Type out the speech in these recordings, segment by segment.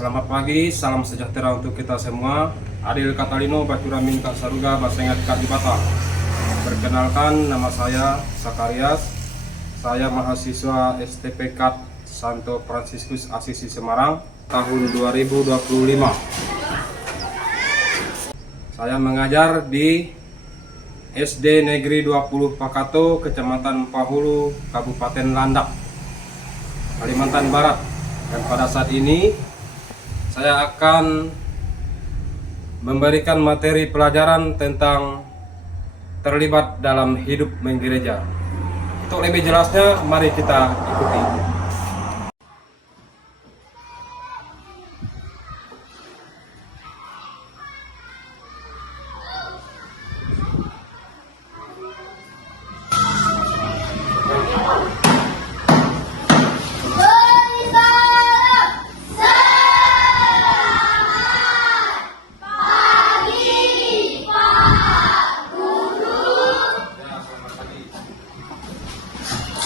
Selamat pagi, salam sejahtera untuk kita semua. Adil Katalino, Bacuramin Kak Saruga, Basengat Kak Dibata. Perkenalkan, nama saya Sakarias. Saya mahasiswa STPK Santo Fransiskus Asisi Semarang tahun 2025. Saya mengajar di SD Negeri 20 Pakato, Kecamatan Pahulu, Kabupaten Landak, Kalimantan Barat. Dan pada saat ini saya akan memberikan materi pelajaran tentang terlibat dalam hidup menggereja. Untuk lebih jelasnya, mari kita ikuti.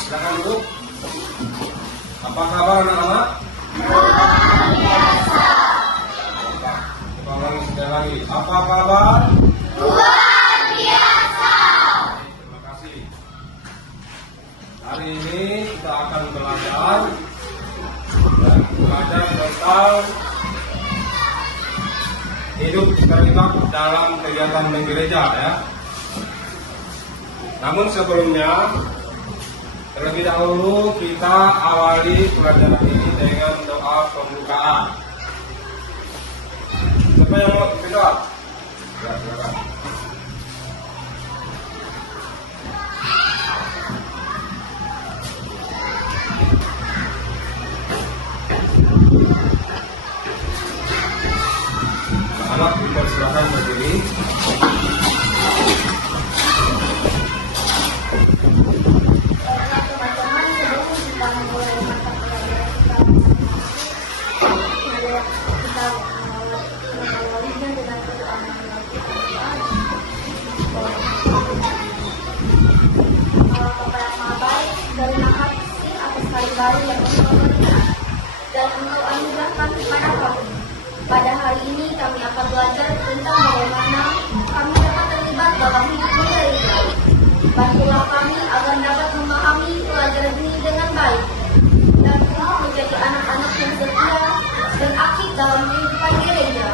Silakan duduk. Apa kabar anak-anak? Luar biasa. Coba ulangi sekali lagi. Apa kabar? Luar biasa. Terima kasih. Hari ini kita akan belajar tentang hidup terlibat dalam kegiatan menggereja, ya. Namun sebelumnya, terlebih dahulu kita awali pelajaran ini dengan doa pembukaan. Siapa yang mau berdoa? Ya, silakan. Anak dipersilakan berdiri. Baru yang engkau berikan dan engkau anugerahkan kepada kami. Pada hari ini kami akan belajar tentang bagaimana kami dapat terlibat dalam hidup gereja. Bantulah kami agar dapat memahami pelajaran ini dengan baik dan untuk menjadi anak-anak yang setia dan aktif dalam kehidupan gereja.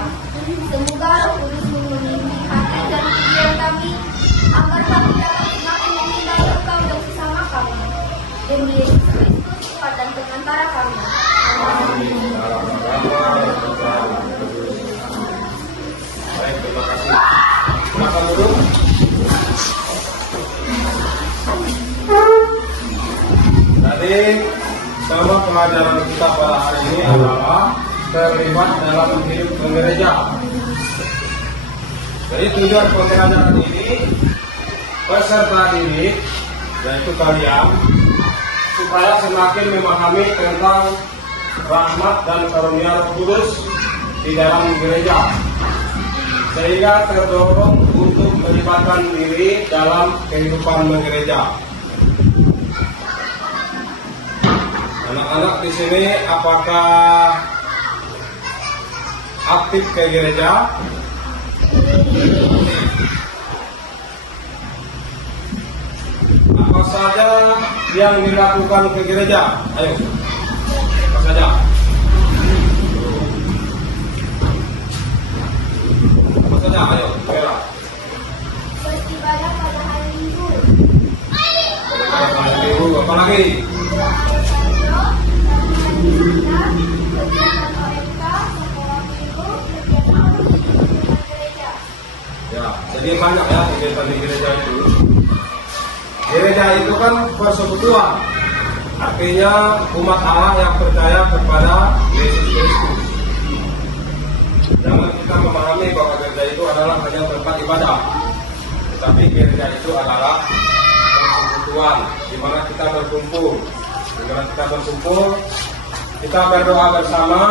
Semoga Roh Kudus membimbing hati dan pikiran kami agar kami dapat semakin mencintai Engkau dan sesama kami. Demi Yesus Kristus dan pengantara kami. Amin. Baik, terima kasih. Silakan duduk. Jadi, tema pelajaran kita pada hari ini adalah terlibat dalam hidup gereja. Jadi tujuan pelajaran ini, peserta didik, yaitu kalian, supaya semakin memahami tentang rahmat dan karunia Roh Kudus di dalam gereja, sehingga terdorong untuk melibatkan diri dalam kehidupan gereja. Anak-anak di sini apakah aktif ke gereja? Apa saja yang dilakukan ke gereja? Ayo, apa saja? Apa saja? Ayo, Vera. Beribadah pada hari Minggu. Hari Minggu, apa lagi? Ya, jadi banyak ya kegiatan di gereja itu. Gereja itu kan persekutuan, artinya umat Allah yang percaya kepada Yesus Kristus. Jangan kita memahami bahwa gereja itu adalah hanya tempat ibadah, tetapi gereja itu adalah persekutuan, di mana kita berkumpul. Di mana kita berkumpul, kita berdoa bersama,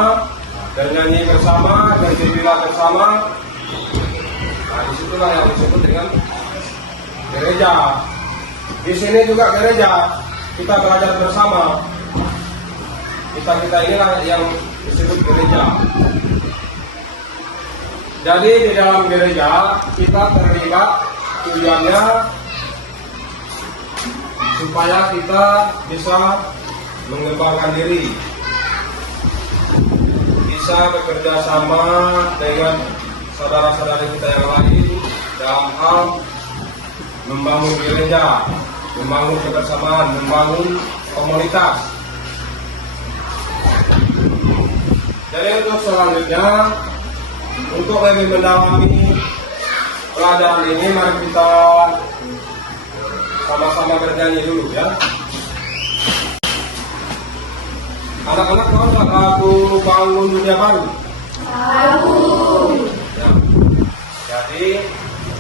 bernyanyi bersama, bergembira bersama. Nah, disitulah yang disebut dengan gereja. Di sini juga gereja, kita belajar bersama. kita inilah yang disebut gereja. Jadi di dalam gereja kita terlibat, tujuannya supaya kita bisa mengembangkan diri, bisa bekerja sama dengan saudara-saudara kita yang lain dalam hal membangun gereja, membangun kebersamaan, membangun komunitas. Jadi untuk selanjutnya, untuk lebih mendalami pelajaran ini, mari kita sama-sama bernyanyi dulu ya. Anak-anak tahu nggak lagu Bangun Dunia Baru? Tahu. Ya. Jadi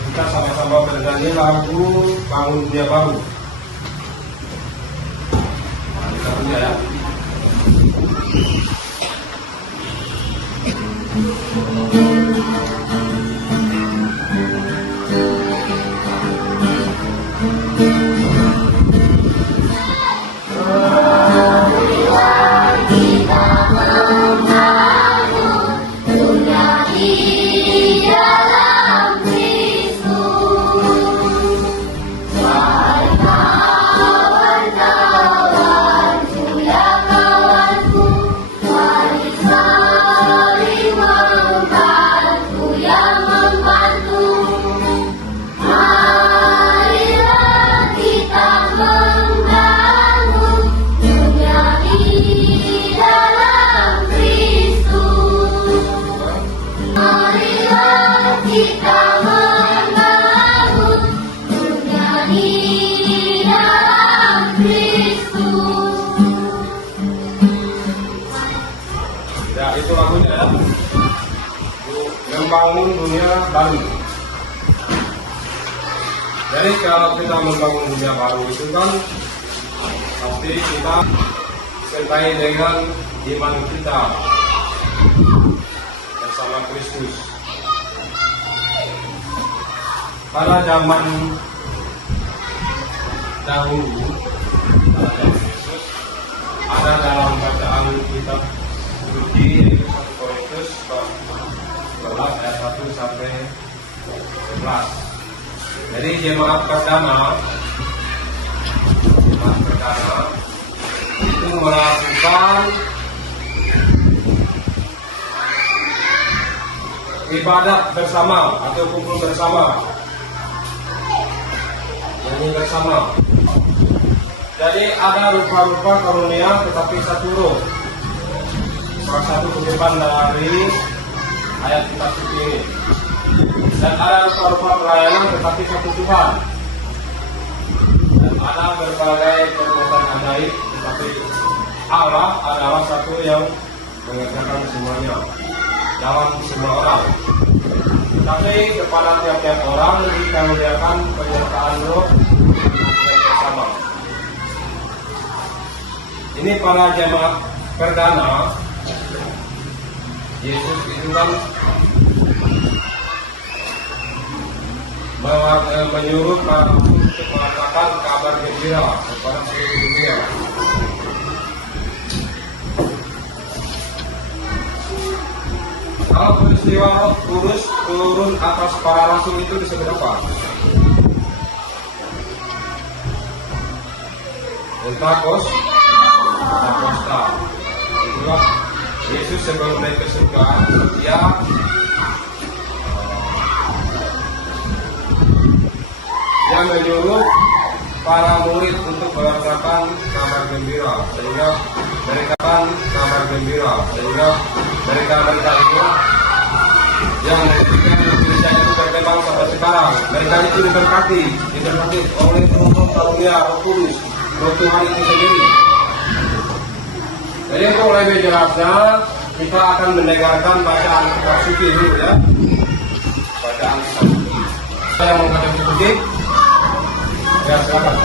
kita sama-sama bernyanyi lagu Bangun Dunia Baru. Nah, kita punya ya. Ya, itu lagunya ya. Membangun dunia baru. Jadi kalau kita membangun dunia baru itu kan pasti kita disertai dengan iman kita bersama Kristus. Pada zaman dahulu, pada zaman Yesus, ada dalam bacaan kitab suci yaitu 1 Korintus 12 ayat 1 sampai 11. Jadi jemaat perdana itu melakukan ibadat bersama atau kumpul bersama, nyanyi bersama. Jadi ada rupa-rupa karunia tetapi satu roh. Salah satu kutipan dari ayat kitab suci ini. Dan ada rupa-rupa pelayanan tetapi satu Tuhan. Dan ada berbagai perbuatan ajaib tetapi Allah adalah satu yang mengerjakan semuanya dalam semua orang. Tapi kepada tiap-tiap orang dikaruniakan penyertaan roh yang bersama. Ini para jemaat perdana, Yesus itu kan menyuruh para rasul untuk mengatakan kabar gembira kepada seluruh dunia. Kalau peristiwa Roh Kudus turun atas para rasul itu disebut apa? Pentakosta. Itulah Yesus sebelum naik ke surga, dia menyuruh para murid untuk melaksanakan kabar gembira sehingga mereka itu yang memberikan Indonesia itu berkembang sampai sekarang. Mereka itu diberkati oleh Roh karunia Roh Kudus, Roh Tuhan itu sendiri. Jadi untuk lebih jelasnya kita akan mendengarkan bacaan kitab suci dulu ya. Bacaan kitab suci. Saya mau baca kitab suci. Ya silakan.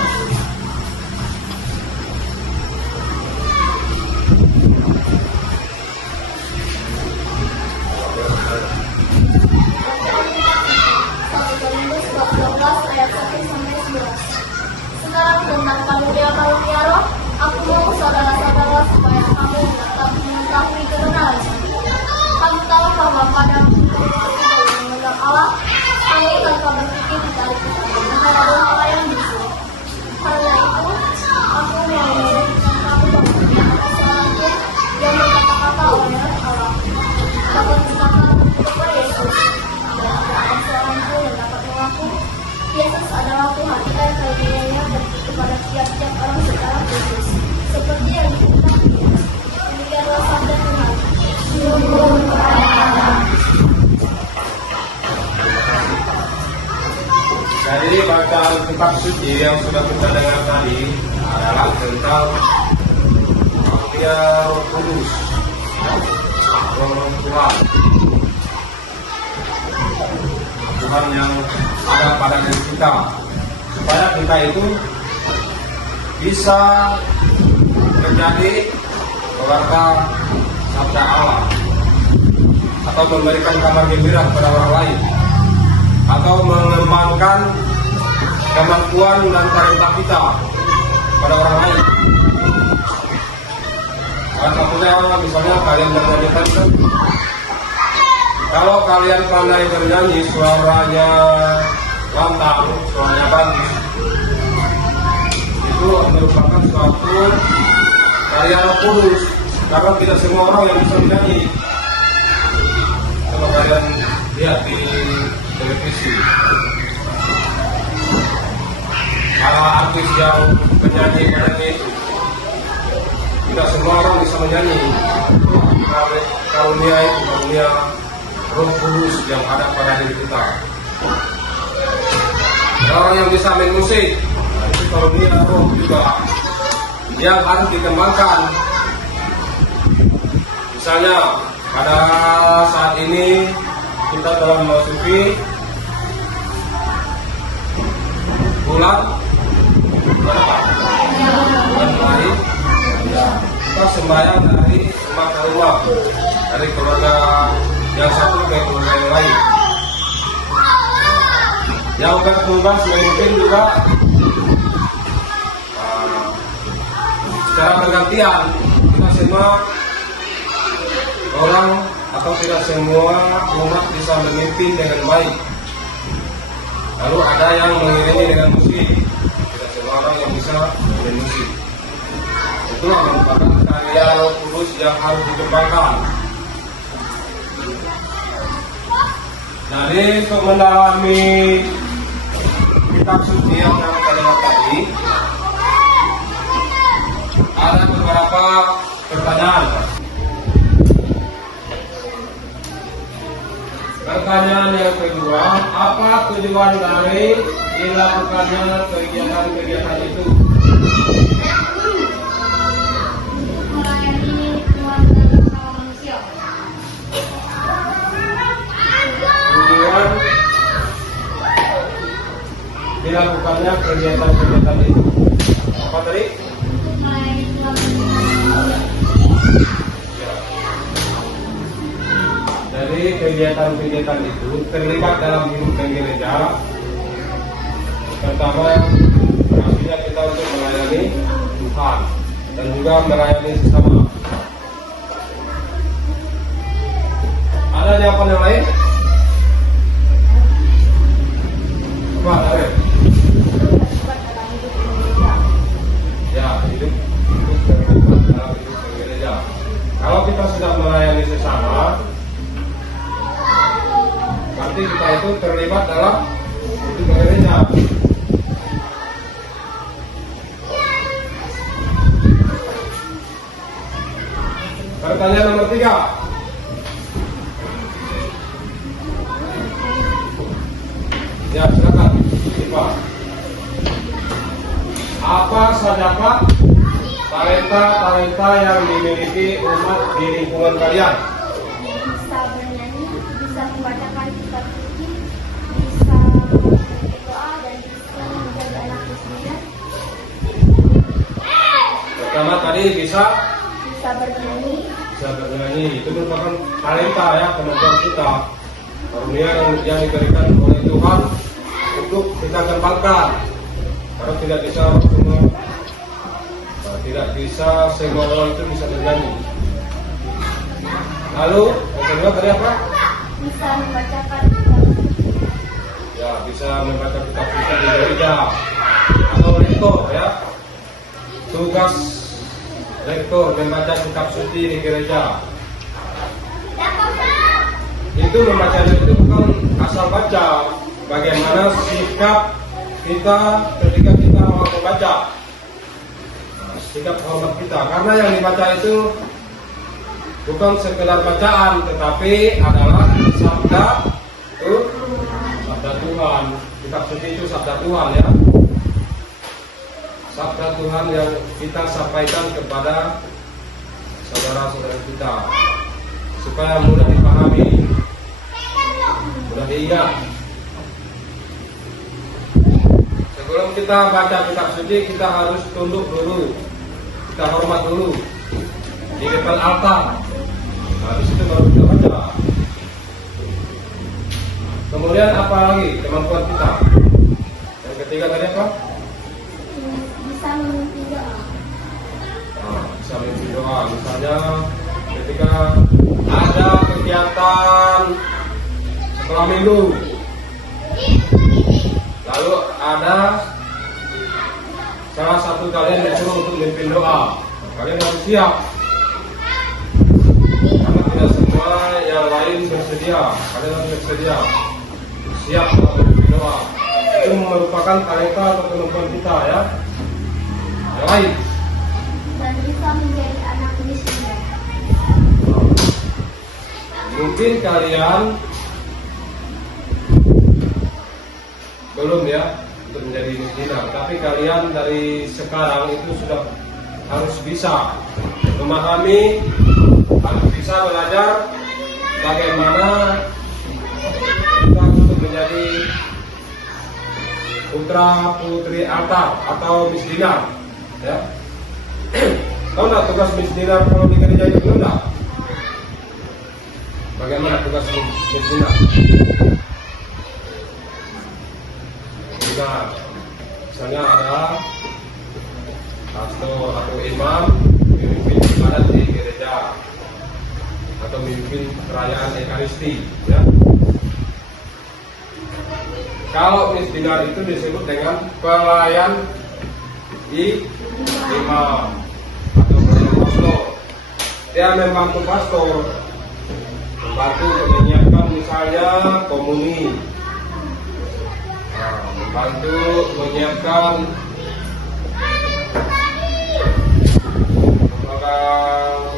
Sekarang tentang karunia Roh, aku mau saudara-saudara supaya kamu Jadi bacaan kitab suci yang sudah kita dengar tadi adalah tentang karunia Roh Kudus, Roh Tuhan, Tuhan yang ada pada diri kita, supaya kita itu bisa menjadi keluarga sabda Allah, atau memberikan kabar gembira kepada orang lain, atau mengembangkan kemampuan dan talenta kita pada orang lain. Salah satunya misalnya kalian bernyanyi kan, kalau kalian pandai bernyanyi, suaranya lantang, suaranya bagus, itu merupakan suatu karya Roh Kudus, karena tidak semua orang yang bisa menyanyi. Coba kalian lihat di televisi, para artis yang menyanyi itu tidak semua orang bisa menyanyi. Karunia Roh Kudus yang ada pada diri kita. Ada orang yang bisa main musik, itu karunia Roh juga yang harus dikembangkan. Misalnya pada saat ini kita telah memasuki bulan Maret. Kita sembahyang dari rumah ke rumah, dari keluarga yang satu ke keluarga yang lain. Yang bebas memimpin juga secara bergantian. Kita semua orang atau tidak semua umat bisa memimpin dengan baik. Lalu ada yang mengiringi dengan musik, tidak semua orang yang bisa main musik. Itulah merupakan karya Roh Kudus yang harus dikembangkan. Jadi untuk mendalami kitab suci yang kita dengar tadi, ada beberapa pertanyaan. Pertanyaan yang kedua, apa tujuan dari dilakukannya kegiatan-kegiatan itu? Melayani Tuhan dan sesama manusia. Tujuan dilakukannya kegiatan-kegiatan itu apa tadi? Melayani Tuhan dan sesama manusia. Jadi kegiatan-kegiatan itu terlibat dalam hidup gereja. Pertama, artinya kita untuk melayani Tuhan dan juga melayani sesama. Ada jawaban yang lain? Apa? Ada? Ya, hidup terlibat dalam hidup gereja. Kalau kita sudah melayani sesama, berarti kita itu terlibat dalam hidup gereja. Pertanyaan nomor 3. Ya, silakan. Pak. Apa saja Pak talenta yang dimiliki umat di lingkungan kalian? Bisa bernyanyi, bisa membacakan kitab suci, bisa berdoa, dan bisa menjadi anak Kristus. Pertama tadi bisa bernyanyi, itu merupakan talenta ya, kemampuan kita, karunia yang diberikan oleh Tuhan untuk kita kembangkan. Karena tidak bisa semua orang itu bisa bernyanyi. Lalu yang kedua tadi apa? Bisa membacakan kitab suci. Ya, bisa membaca kitab suci di gereja atau rektor ya. Tugas rektor membaca kitab suci di gereja. Itu membacanya itu bukan asal baca, bagaimana sikap kita ketika kita mau membaca, sikap hormat kita, karena yang dibaca itu bukan sekedar bacaan, tetapi adalah sabda itu, sabda Tuhan. Kitab suci itu sabda Tuhan ya. Sabda Tuhan yang kita sampaikan kepada saudara-saudara kita supaya mudah dipahami, mudah diingat. Sebelum kita baca kitab suci, kita harus tunduk dulu, kita hormat dulu di depan altar. Nah, di situ baru kita baca. Kemudian apa lagi kemampuan kita? Yang ketiga tadi apa? Bisa memimpin doa. Nah, bisa memimpin doa. Misalnya ketika ada kegiatan sekolah minggu, lalu ada salah satu kalian disuruh untuk memimpin doa, kalian harus siap. Karena tidak semua yang lain bersedia, kalian harus bersedia, siap untuk memimpin doa. Itu merupakan talenta atau kemampuan kita ya. Yang lain. Dan bisa menjadi anak miskin. Mungkin kalian belum ya untuk menjadi miskinah, tapi kalian dari sekarang itu sudah harus bisa memahami, harus bisa belajar bagaimana kita untuk menjadi putra putri altar atau miskinah ya. Tahu nggak tugas miskinah kalau di gereja itu enggak? Bagaimana tugas miskinah? Misalnya ada pastor atau imam memimpin ibadat di gereja atau memimpin perayaan Ekaristi ya. Kalau misdinar itu disebut dengan pelayan di imam atau pelayan pastor. Dia membantu pastor, membantu menyiapkan misalnya komuni, membantu menyiapkan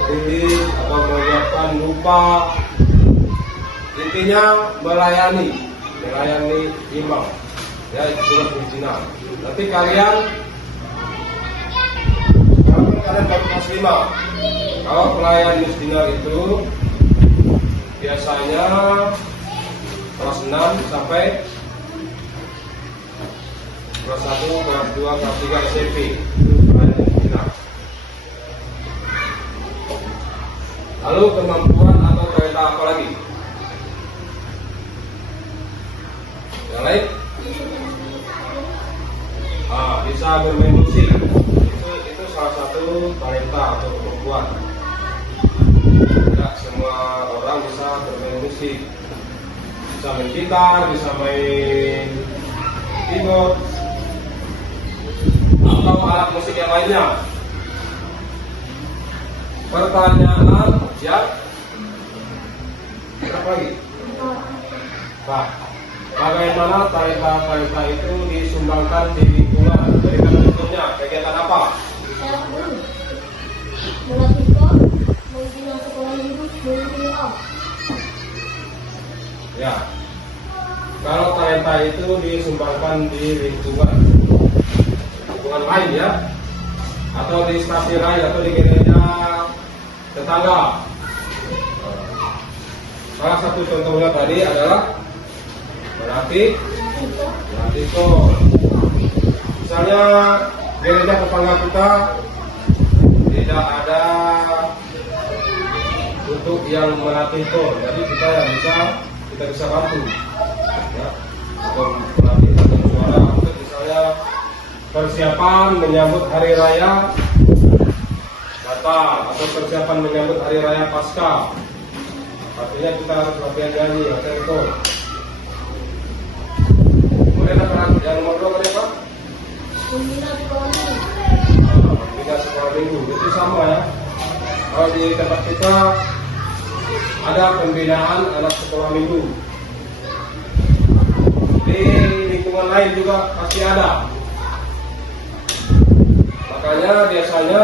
rilis atau menyiapkan lupa. Intinya melayani imam ya, itu tugas misdinar. Nanti kalian baru kelas 5. Kalau pelayan misdinar itu biasanya kelas 6 sampai kelas 1, kelas 2, kelas 3 SMP. Itu pelayan misdinar. Lalu kemampuan atau talenta apa lagi? Yang lain? Bisa bermain musik. Itu salah satu talenta atau kemampuan. Tidak semua orang bisa bermain musik. Bisa main gitar, bisa main keyboard, atau alat musik yang lainnya. Pertanyaan ya, berapa lagi? Nah, bagaimana talenta itu disumbangkan di lingkungan? Berikan contohnya, kegiatan apa? Melatih skor, membina sekolah minggu, memimpin doa. Ya, kalau talenta itu disumbangkan di lingkungan lain ya, atau di stasiun lain atau di gereja tetangga. Salah satu contohnya tadi adalah melatih skor. Misalnya gereja tetangga kita tidak ada untuk yang melatih skor, jadi kita bisa bantu ya, untuk melatih suara untuk misalnya persiapan menyambut hari raya Natal atau persiapan menyambut hari raya Paskah. Artinya kita harus latihan nyanyi atau itu. Kemudian yang nomor 2 tadi apa? Membina sekolah minggu. Membina sekolah minggu itu sama ya. Kalau di tempat kita ada pembinaan anak sekolah minggu. Di lingkungan lain juga pasti ada. Makanya biasanya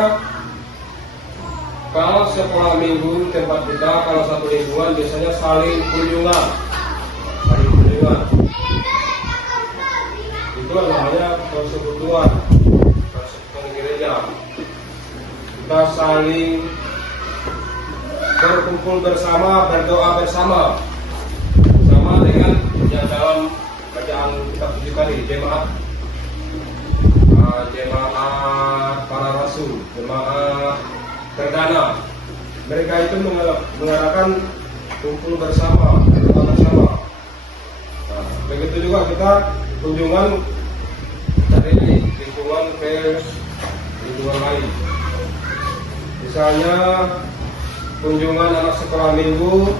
Kalau sekolah minggu tempat kita, kalau satu lingkungan biasanya saling kunjungan. Itu namanya persekutuan gereja. Kita saling berkumpul bersama, berdoa bersama, sama dengan yang dalam bacaan kitab suci tadi, jemaat para rasul, jemaat perdana. Mereka itu mengadakan kumpul bersama, berdoa bersama. Nah, begitu juga kita kunjungan dari lingkungan ke lingkungan lain. Misalnya kunjungan anak sekolah minggu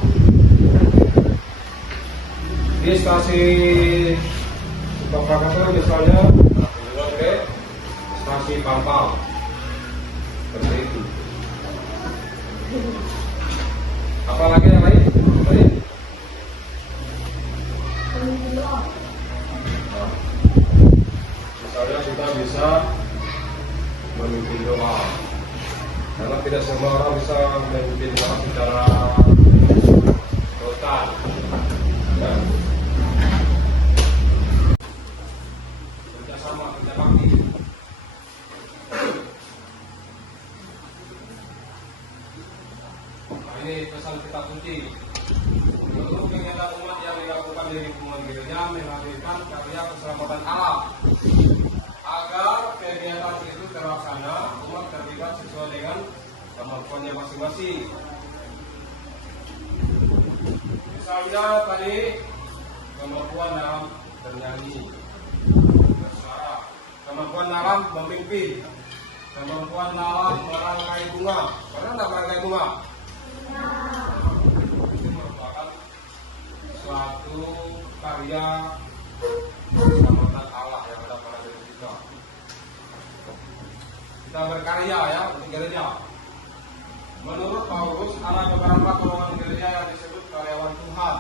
di stasiun Purwakarta, misalnya kunjungan ke stasiun Pampang, seperti itu. Apalagi yang lain? Misalnya kita bisa memimpin doa, karena tidak semua orang bisa memimpin doa secara total. Ya. Kerjasama, kerja bakti. Nah, ini pesan kitab suci. Lalu kegiatan umat yang dilakukan di lingkungan gereja menghadirkan karya keselamatan alam. Agar kegiatan itu terlaksana, umat terlibat sesuai dengan kemampuannya masing-masing. Misalnya tadi kemampuan dalam bernyanyi, bersuara, kemampuan dalam memimpin, kemampuan dalam merangkai bunga. Pernah tidak merangkai bunga? Itu merupakan suatu karya keselamatan Allah yang ada pada diri kita. Kita berkarya ya untuk gereja. Menurut Paulus, ada beberapa golongan gereja yang disebut karyawan Tuhan.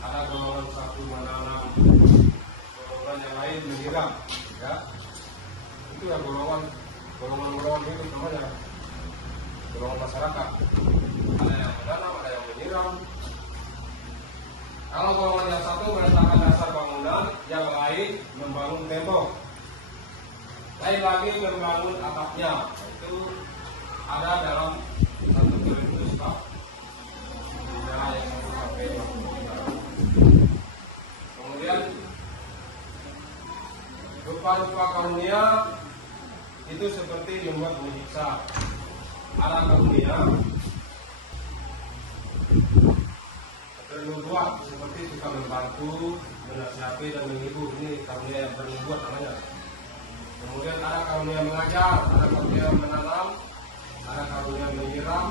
Ada golongan satu menanam, golongan yang lain menyiram, ya. Itu ya golongan itu namanya golongan masyarakat. Ada yang menanam, ada yang menyiram. Kalau golongan yang satu meletakkan dasar bangunan, yang lain membangun tembok, lain lagi membangun atapnya. Itu ada dalam 1 Korintus 4 ayat 1 sampai 23. Kemudian rupa-rupa karunia itu seperti membuat menyiksa. Ada karunia bernubuat, seperti suka membantu, menasihati dan menghibur. Ini karunia yang bernubuat namanya. Kemudian ada karunia mengajar, ada karunia menanam, ada karunia menyiram.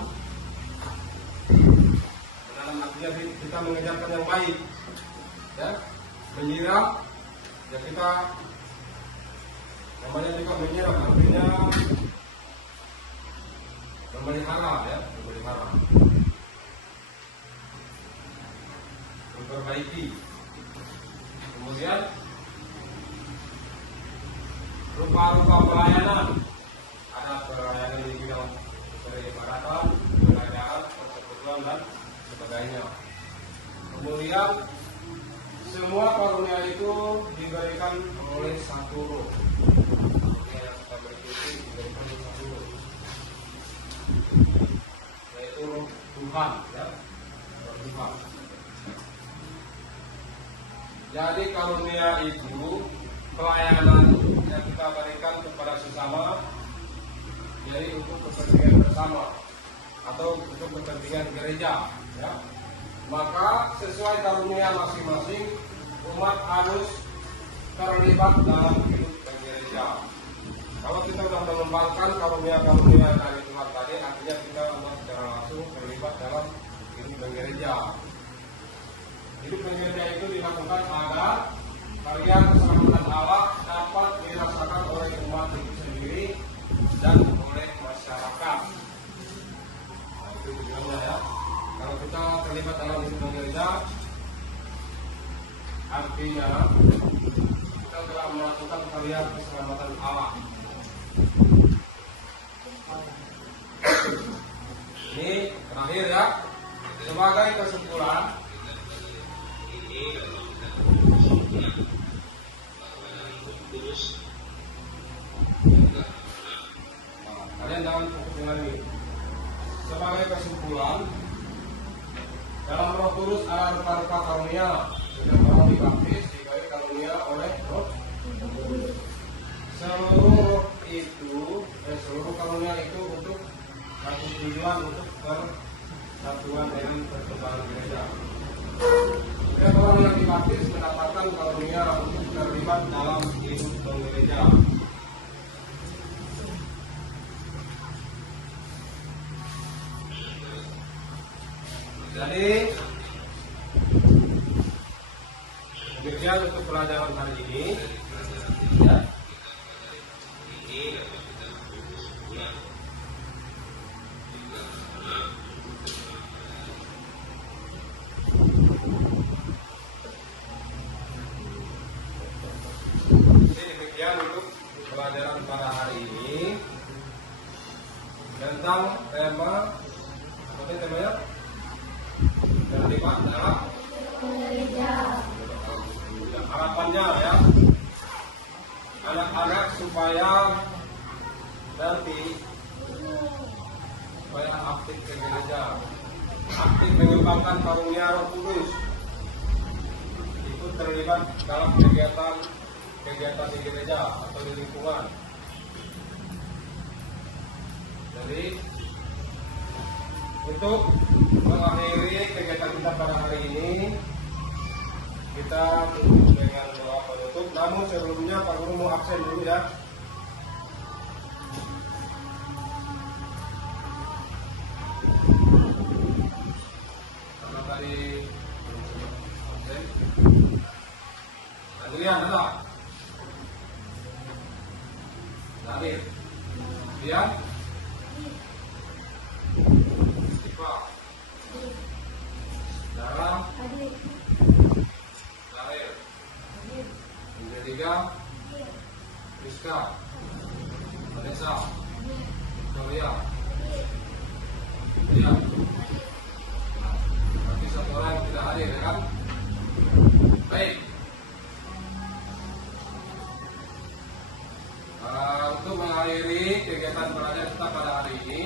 Menanam artinya kita mengajarkan yang baik, ya. Menyiram, ya kita namanya juga menyiram, artinya memelihara, ya, memelihara, memperbaiki. Kemudian rupa-rupa pelayanan, ada pelayanan di bidang peribadatan, pengajaran, persekutuan dan sebagainya. Kemudian semua karunia itu diberikan oleh satu roh. Yang kita berikuti diberikan oleh satu roh, yaitu roh Tuhan, ya, roh Tuhan. Jadi karunia itu pelayanan yang kita berikan kepada sesama, jadi untuk kepentingan bersama atau untuk kepentingan gereja, ya. Maka sesuai karunia masing-masing, umat harus terlibat dalam hidup gereja. Kalau kita sudah mengembangkan karunia-karunia dari Tuhan tadi, artinya kita secara langsung terlibat dalam hidup gereja. Hidup gereja itu dilakukan agar karya keselamatan Allah dapat dirasakan oleh umat itu sendiri dan oleh masyarakat. Nah, itu tujuannya, ya. Kalau kita terlibat dalam hidup gereja, artinya kita telah melakukan karya keselamatan Allah. Ini terakhir ya. Sebagai kesimpulan, kalian jangan fokus dengan ini. Sebagai kesimpulan, dalam Roh Kudus ada rupa-rupa karunia dengan orang dibaptis diberi karunia oleh Roh. Seluruh karunia itu untuk satu tujuan, untuk persatuan dengan perkembangan gereja. Dan orang yang dibaptis mendapatkan karunia untuk terlibat dalam hidup gereja. Jadi demikian untuk pelajaran hari ini. Ya. Demikian untuk pelajaran pada hari ini tentang tema apa temanya? Terlibat dalam gereja. Harapannya ya, anak-anak supaya nanti aktif ke gereja, aktif mengembangkan karunia Roh Kudus, ikut terlibat dalam kegiatan di gereja atau di lingkungan. Jadi untuk mengakhiri kegiatan kita pada hari ini, kita tutup dengan doa penutup. Namun sebelumnya Pak Guru mau absen dulu ya. Karena tadi absen. Adrian ada? Nadir. Adrian? Darah, Darel, Indriga, Rizka, Vanessa, Victoria, ya. Berarti satu orang yang tidak hadir ya kan? Baik. Untuk mengakhiri kegiatan belajar kita pada hari ini,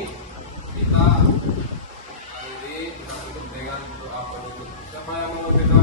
kita tutup dengan doa penutup. Siapa yang mau berdoa?